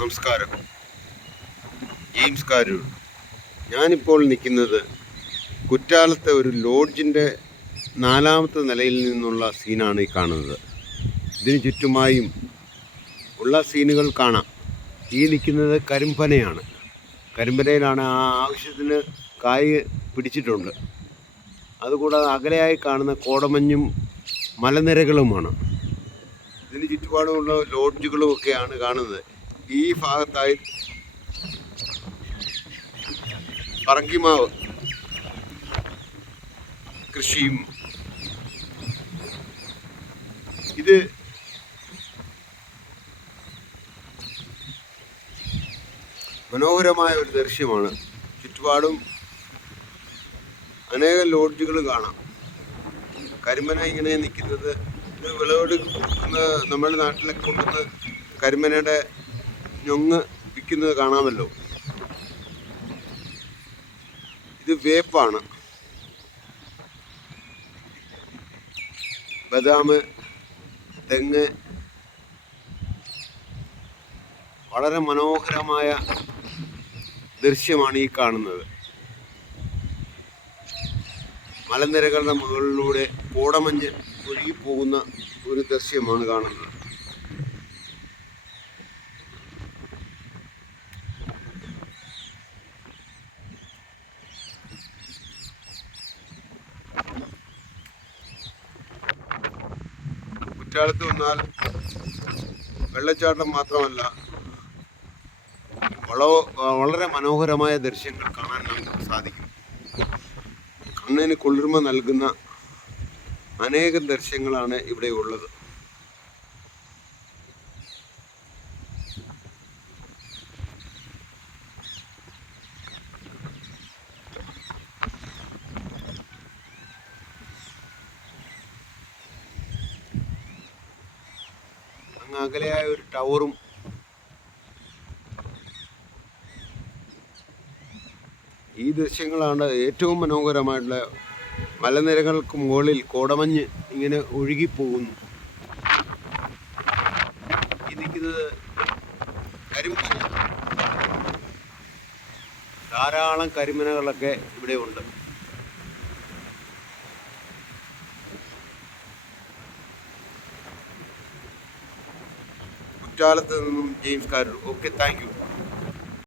നമസ്കാരം. ജെയിംസ് കാരൂർ. ഞാനിപ്പോൾ നിൽക്കുന്നത് കുറ്റാലത്തെ ഒരു ലോഡ്ജിന്റെ നാലാമത്തെ നിലയിൽ നിന്നുള്ള സീനാണ് ഈ കാണുന്നത്. ഇതിന് ചുറ്റുമായും ഉള്ള സീനുകൾ കാണാം. ഈ നിൽക്കുന്നത് കരിമ്പനയാണ്. കരിമ്പനയിലാണ് ആ ആവശ്യത്തിന് കായ് പിടിച്ചിട്ടുണ്ട്. അതുകൂടാതെ അകലെയായി കാണുന്ന കോടമഞ്ഞും മലനിരകളുമാണ്. ഇതിന് ചുറ്റുപാടുമുള്ള ലോഡ്ജുകളും ഒക്കെയാണ് കാണുന്നത്. ഈ ഭാഗത്തായി പറങ്കിമാവ് കൃഷിയും. ഇത് മനോഹരമായ ഒരു ദൃശ്യമാണ്. ചുറ്റുപാടും അനേകം ലോഡ്ജുകൾ കാണാം. കരിമന ഇങ്ങനെ നിൽക്കുന്നത് ഇത് വിളവെടുക്കുന്ന നമ്മുടെ നാട്ടിലൊക്കെ കൊണ്ടുവന്ന് കരിമനയുടെ ഞൊങ്ങ് വിൽക്കുന്നത് കാണാമല്ലോ. ഇത് വേപ്പാണ്. ബദാം തെങ്ങ് വളരെ മനോഹരമായ ദൃശ്യമാണ് ഈ കാണുന്നത്. മലനിരകളുടെ മുകളിലൂടെ കോടമഞ്ഞ് ഒഴുകി പോകുന്ന ഒരു ദൃശ്യമാണ് കാണുന്നത്. കുറ്റാലത്ത് വന്നാൽ വെള്ളച്ചാട്ടം മാത്രമല്ല വളോ വളരെ മനോഹരമായ ദൃശ്യങ്ങൾ കാണാൻ നമുക്ക് സാധിക്കും. കണ്ണിന് കുളിർമ നൽകുന്ന അനേകം ദൃശ്യങ്ങളാണ് ഇവിടെ ഉള്ളത്. അങ്ങ് അകലെയായ ഒരു ടവറും ഈ ദൃശ്യങ്ങളാണ് ഏറ്റവും മനോഹരമായിട്ടുള്ള മലനിരകൾക്ക് മുകളിൽ കോടമഞ്ഞ് ഇങ്ങനെ ഒഴുകിപ്പോകുന്നു. ഈ നിൽക്കുന്നത് ധാരാളം കരിമനകളൊക്കെ ഇവിടെ ഉണ്ട്. കുറ്റാലത്ത് നിന്നും ജെയിംസ് കാരൂർ ഓക്കെ താങ്ക്